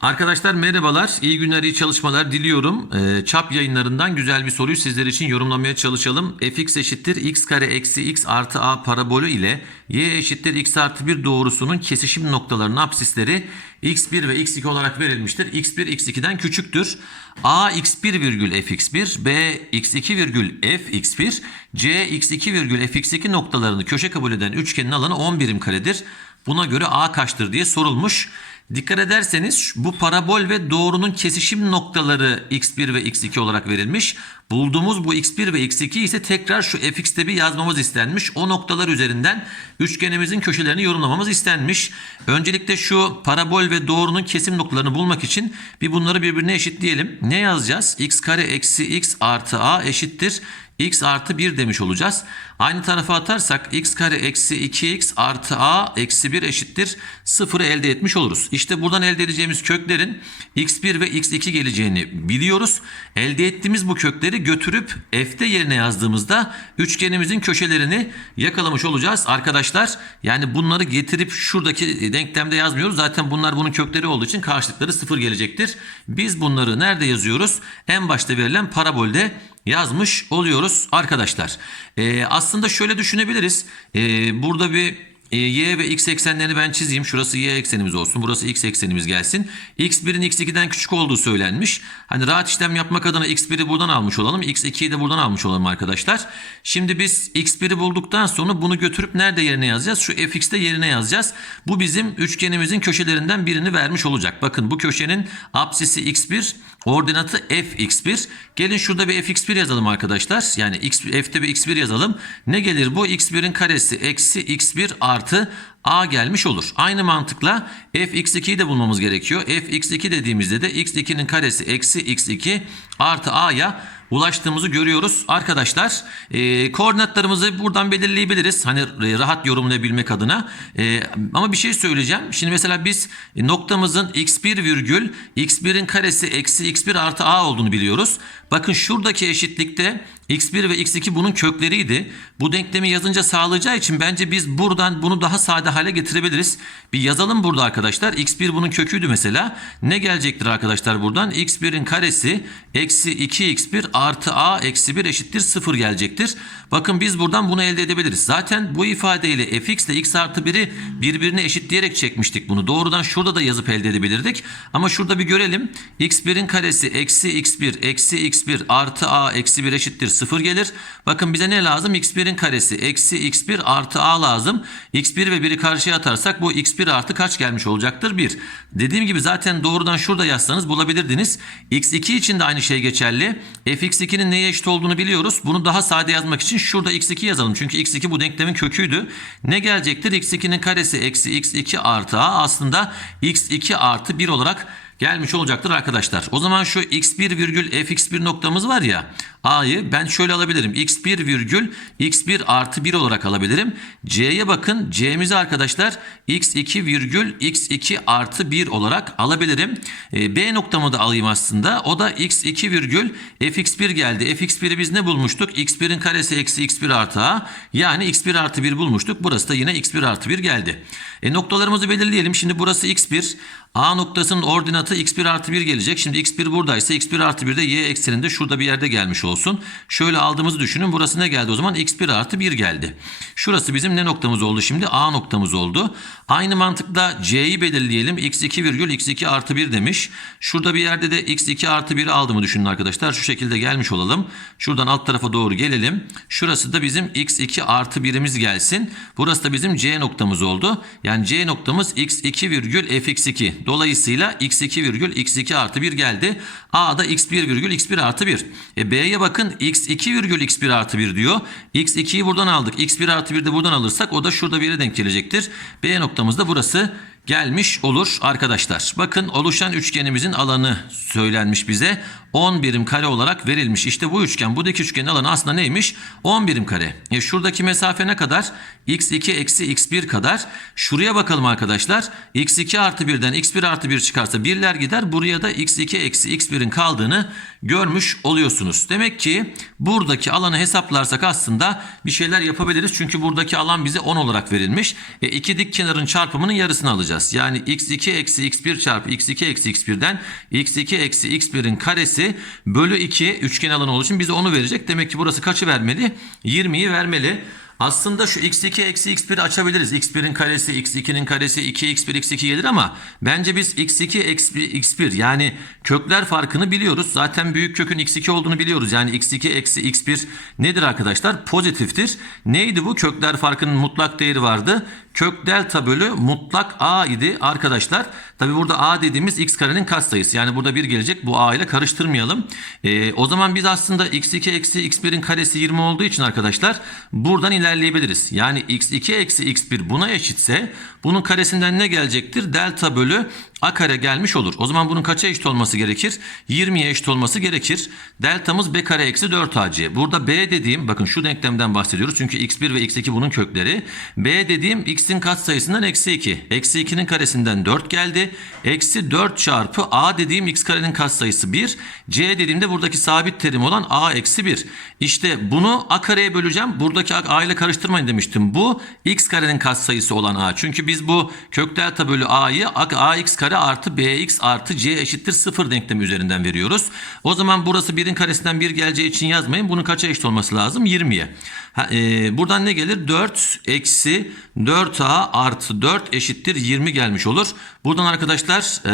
Arkadaşlar merhabalar, iyi günler, iyi çalışmalar diliyorum. Ee, çap yayınlarından güzel bir soruyu sizler için yorumlamaya çalışalım. fx eşittir x kare eksi x artı a parabolü ile y eşittir x artı 1 doğrusunun kesişim noktalarının apsisleri x1 ve x2 olarak verilmiştir. x1 x2'den küçüktür. a x1 virgül fx1, b x2 virgül fx1, c x2 virgül fx2 noktalarını köşe kabul eden üçgenin alanı 10 birim karedir. Buna göre a kaçtır diye sorulmuş. Dikkat ederseniz bu parabol ve doğrunun kesişim noktaları x1 ve x2 olarak verilmiş. Bulduğumuz bu x1 ve x2 ise tekrar şu fx'te bir yazmamız istenmiş. O noktalar üzerinden üçgenimizin köşelerini yorumlamamız istenmiş. Öncelikle şu parabol ve doğrunun kesim noktalarını bulmak için bir bunları birbirine eşitleyelim. Ne yazacağız? x kare eksi x artı a eşittir x artı 1 demiş olacağız. Aynı tarafa atarsak x kare eksi 2x artı a eksi 1 eşittir 0'ı elde etmiş oluruz. İşte buradan elde edeceğimiz köklerin x1 ve x2 geleceğini biliyoruz. Elde ettiğimiz bu kökleri götürüp f'te yerine yazdığımızda üçgenimizin köşelerini yakalamış olacağız arkadaşlar. Yani bunları getirip şuradaki denklemde yazmıyoruz. Zaten bunlar bunun kökleri olduğu için karşılıkları 0 gelecektir. Biz bunları nerede yazıyoruz? En başta verilen parabolde yazmış oluyoruz arkadaşlar. Ee, aslında şöyle düşünebiliriz. Ee, burada bir e, y ve x eksenlerini ben çizeyim. Şurası y eksenimiz olsun. Burası x eksenimiz gelsin. x1'in x2'den küçük olduğu söylenmiş. Hani rahat işlem yapmak adına x1'i buradan almış olalım. x2'yi de buradan almış olalım arkadaşlar. Şimdi biz x1'i bulduktan sonra bunu götürüp nerede yerine yazacağız? Şu fx'te yerine yazacağız. Bu bizim üçgenimizin köşelerinden birini vermiş olacak. Bakın bu köşenin apsisi x1, ordinatı fx1. Gelin şurada bir fx1 yazalım arkadaşlar. Yani x, f'te bir x1 yazalım. Ne gelir bu? x1'in karesi eksi x1 artı artı a gelmiş olur. Aynı mantıkla fx2'yi de bulmamız gerekiyor. fx2 dediğimizde de x2'nin karesi eksi x2 artı a'ya ulaştığımızı görüyoruz. Arkadaşlar e, koordinatlarımızı buradan belirleyebiliriz. Hani e, rahat yorumlayabilmek adına. E, ama bir şey söyleyeceğim. Şimdi mesela biz e, noktamızın x1 virgül x1'in karesi eksi x1 artı a olduğunu biliyoruz. Bakın şuradaki eşitlikte x1 ve x2 bunun kökleriydi. Bu denklemi yazınca sağlayacağı için bence biz buradan bunu daha sade hale getirebiliriz. Bir yazalım burada arkadaşlar. x1 bunun köküydü mesela. Ne gelecektir arkadaşlar buradan? x1'in karesi eksi 2x1 artı a eksi 1 eşittir 0 gelecektir. Bakın biz buradan bunu elde edebiliriz. Zaten bu ifadeyle fx ile x artı 1'i birbirine eşitleyerek çekmiştik bunu. Doğrudan şurada da yazıp elde edebilirdik. Ama şurada bir görelim. x1'in karesi eksi x1 eksi x1 artı a eksi 1 eşittir 0 gelir. Bakın bize ne lazım? x1'in karesi eksi x1 artı a lazım. x1 ve 1'i karşıya atarsak bu x1 artı kaç gelmiş olacaktır? 1. Dediğim gibi zaten doğrudan şurada yazsanız bulabilirdiniz. x2 için de aynı şey geçerli. fx2'nin neye eşit olduğunu biliyoruz. Bunu daha sade yazmak için şurada x2 yazalım. Çünkü x2 bu denklemin köküydü. Ne gelecektir? x2'nin karesi eksi x2 artı a aslında x2 artı 1 olarak gelmiş olacaktır arkadaşlar. O zaman şu x1 virgül fx1 noktamız var ya a'yı ben şöyle alabilirim. x1 virgül x1 artı 1 olarak alabilirim. c'ye bakın c'mizi arkadaşlar x2 virgül x2 artı 1 olarak alabilirim. E, b noktamı da alayım aslında. O da x2 virgül fx1 geldi. fx1'i biz ne bulmuştuk? x1'in karesi eksi x1 artı a yani x1 artı 1 bulmuştuk. Burası da yine x1 artı 1 geldi. E, noktalarımızı belirleyelim. Şimdi burası x1. A noktasının ordinatı x1 artı 1 gelecek. Şimdi x1 buradaysa x1 artı 1 de y ekseninde şurada bir yerde gelmiş olsun. Şöyle aldığımızı düşünün. Burası ne geldi o zaman? x1 artı 1 geldi. Şurası bizim ne noktamız oldu şimdi? A noktamız oldu. Aynı mantıkla c'yi belirleyelim. x2 virgül x2 artı 1 demiş. Şurada bir yerde de x2 artı 1'i aldığımı düşünün arkadaşlar. Şu şekilde gelmiş olalım. Şuradan alt tarafa doğru gelelim. Şurası da bizim x2 artı 1'imiz gelsin. Burası da bizim c noktamız oldu. Yani c noktamız x2 virgül fx2. Dolayısıyla x2 virgül x2 artı 1 geldi. A da x1 virgül x1 artı 1. E B'ye bakın x2 virgül x1 artı 1 diyor. x2'yi buradan aldık. x1 artı 1 de buradan alırsak o da şurada bir yere denk gelecektir. B noktamız da burası gelmiş olur arkadaşlar. Bakın oluşan üçgenimizin alanı söylenmiş bize. 10 birim kare olarak verilmiş. İşte bu üçgen, bu dik üçgenin alanı aslında neymiş? 10 birim kare. E şuradaki mesafe ne kadar? x2 eksi x1 kadar. Şuraya bakalım arkadaşlar. x2 artı 1'den x1 artı 1 çıkarsa birler gider. Buraya da x2 eksi x1'in kaldığını görmüş oluyorsunuz. Demek ki buradaki alanı hesaplarsak aslında bir şeyler yapabiliriz. Çünkü buradaki alan bize 10 olarak verilmiş. E iki dik kenarın çarpımının yarısını alacağız. Yapacağız. Yani x2 eksi x1 çarpı x2 eksi x1'den x2 eksi x1'in karesi bölü 2 üçgen alanı olduğu için bize onu verecek. Demek ki burası kaçı vermeli? 20'yi vermeli. Aslında şu x2 eksi x1 açabiliriz. x1'in karesi, x2'nin karesi, 2x1, x2 gelir ama bence biz x2 eksi x1 yani kökler farkını biliyoruz. Zaten büyük kökün x2 olduğunu biliyoruz. Yani x2 eksi x1 nedir arkadaşlar? Pozitiftir. Neydi bu? Kökler farkının mutlak değeri vardı. Kök delta bölü mutlak a idi arkadaşlar. Tabi burada a dediğimiz x karenin katsayısı. Yani burada bir gelecek bu a ile karıştırmayalım. Ee, o zaman biz aslında x2 eksi x1'in karesi 20 olduğu için arkadaşlar buradan ilerleyebiliriz. Yani x2 eksi x1 buna eşitse bunun karesinden ne gelecektir? Delta bölü a kare gelmiş olur. O zaman bunun kaça eşit olması gerekir? 20'ye eşit olması gerekir. Deltamız b kare eksi 4ac. Burada b dediğim bakın şu denklemden bahsediyoruz. Çünkü x1 ve x2 bunun kökleri. b dediğim x'in katsayısından eksi 2. Eksi 2'nin karesinden 4 geldi. Eksi 4 çarpı a dediğim x karenin katsayısı 1. c dediğimde buradaki sabit terim olan a eksi 1. İşte bunu a kareye böleceğim. Buradaki a, a ile karıştırmayın demiştim. Bu x karenin katsayısı olan a. Çünkü biz bu kök delta bölü a'yı a, ax kare artı bx artı c eşittir 0 denklemi üzerinden veriyoruz. O zaman burası 1'in karesinden 1 geleceği için yazmayın. Bunun kaça eşit olması lazım? 20'ye. Ha, e, buradan ne gelir? 4 eksi 4a artı 4 eşittir 20 gelmiş olur. Buradan arkadaşlar e,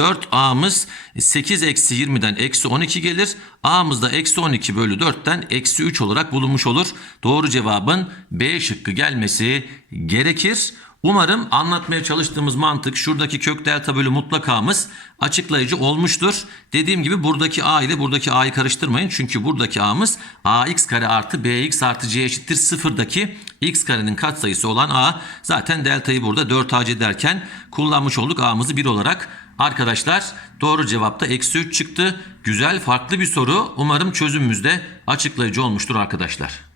4a'mız 8 eksi 20'den eksi 12 gelir. a'mız da eksi 12 bölü 4'ten eksi 3 olarak bulunmuş olur. Doğru cevabın B şıkkı gelmesi gerekir. Umarım anlatmaya çalıştığımız mantık şuradaki kök delta bölü mutlak a'mız açıklayıcı olmuştur. Dediğim gibi buradaki a ile buradaki a'yı karıştırmayın. Çünkü buradaki a'mız ax kare artı bx artı c eşittir sıfırdaki x karenin katsayısı olan a. Zaten deltayı burada 4ac derken kullanmış olduk a'mızı 1 olarak. Arkadaşlar doğru cevapta eksi 3 çıktı. Güzel farklı bir soru. Umarım çözümümüzde açıklayıcı olmuştur arkadaşlar.